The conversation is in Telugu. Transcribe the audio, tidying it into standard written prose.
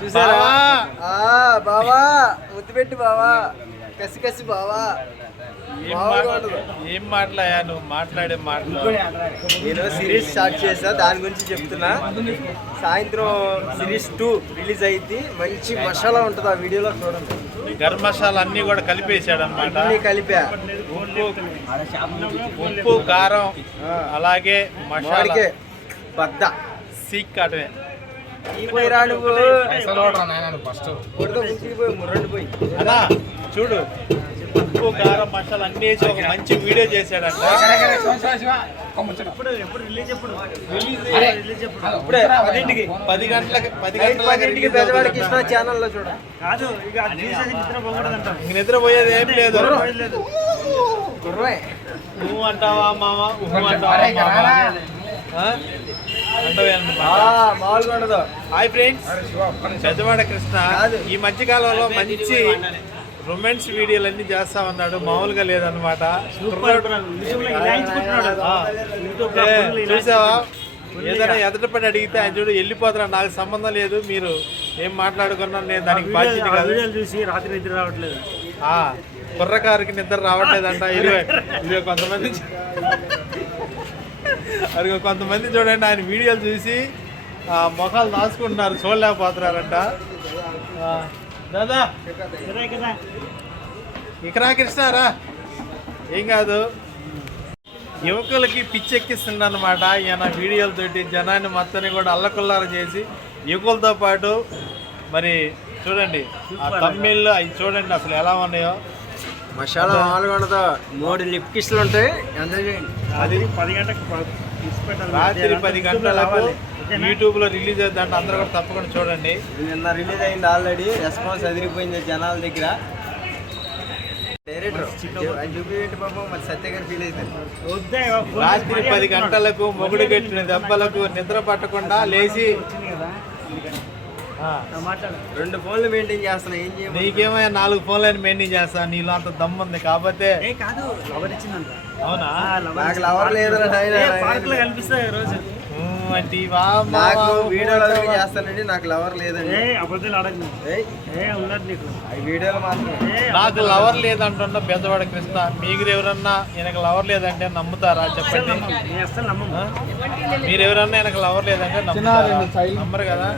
చూసారా బావా ముద్దు పెట్టి బావా కసి కసి బావా ఏం మాట్లాడా నువ్వు మాట్లాడే మాటలు. నేను సిరీస్ స్టార్ట్ చేసా, దాని గురించి చెప్తున్నా. సాయంత్రం సిరీస్ 2 రిలీజ్ అయింది. మంచి మసాలా ఉంటుంది ఆ వీడియోలో చూడండి. గరం మసాలా అన్ని కూడా కలిపేసాడు అనమాట. కలిపా ఉప్పు కారం అలాగే మసాలా బద్ద సీక్ కాటమే పోయిరా నువ్వు అలా చూడు. ఉప్పు కారం మసాలా అన్ని వేసి ఒక మంచి వీడియో చేశాడంట. ఇప్పుడే 10 గంటలకి పెద్దవాడి కృష్ణ ఛానల్లో చూడ. నిద్రపోయేది ఏం లేదు. నువ్వు అంటావా మామ, అంటావా మామూలుగా ఉండదు. హాయ్ ఫ్రెండ్స్, పెద్దవాడ కృష్ణ ఈ మధ్య కాలంలో మంచి రొమాన్స్ వీడియోలు అన్ని చేస్తా ఉన్నాడు. మామూలుగా లేదనమాట. చూసావా, ఏదైనా ఎదటపడి అడిగితే ఆయన చూడు వెళ్ళిపోతారా, నాకు సంబంధం లేదు, మీరు ఏం మాట్లాడుకున్నా నేను దానికి బాధ్యత కాదు. చూసి రాత్రి నిద్ర రావట్లేదు. కుర్రకారుకి నిద్ర రావట్లేదంట. ఇదిగో కొంతమంది చూడండి ఆయన వీడియోలు చూసి మొఖాలు దాచుకుంటున్నారు, చూడలేకపోతున్నారంట. దాదా ఇకరా కృష్ణారా, ఏం కాదు. యువకులకి పిచ్చెక్కిస్తుంది అనమాట ఈయన వీడియోలతోటి. జనాన్ని మొత్తాన్ని కూడా అల్లకొల్లార చేసి యువకులతో పాటు మరి చూడండి ఆ తమిళ్లో అవి చూడండి అసలు ఎలా ఉన్నాయో. మసాలా మామూలుగా ఉండదు. 3 లిప్ కిస్లు ఉంటాయి. అది 10 గంటలకు రాత్రి 10 గంటలకు యూట్యూబ్లో రిలీజ్ అవుతుందంటే అందరూ కూడా తప్పకుండా చూడండి. నిన్న రిలీజ్ అయింది ఆల్రెడీ. రెస్పాన్స్ అదిరిపోయింది జనాల దగ్గర. డైరెక్టర్ చూపించండి పాపం, మరి సత్య గారు ఫీల్ అవుతారు. రాత్రి 10 గంటలకు మొగుడు కట్టిన దెబ్బలకు నిద్ర పట్టకుండా లేచి 2 ఫోన్లు మెయింటైన్ చేస్తున్నా. ఏం చేయాలి? నీకేమైనా 4 ఫోన్లను మెయింటైన్ చేస్తా. నీలో అంత దమ్ము ఉంది కాబట్టి. అవునా, నాకు లవర్ లేదు కనిపిస్తాయి రోజు. నాకు వీడియోలో చేస్తానండి, నాకు లవర్ లేదండి. వీడియోలో మాత్రం నాకు లవర్ లేదంటున్న పెద్దవాడ కృష్ణ. మీరు ఎవరన్నా ఈయనకు లవర్ లేదంటే నమ్ముతారా చెప్పండి? మీరు ఎవరన్నా ఈయనకు లవర్ లేదంటే నమ్ముతారా? నమ్మరు కదా.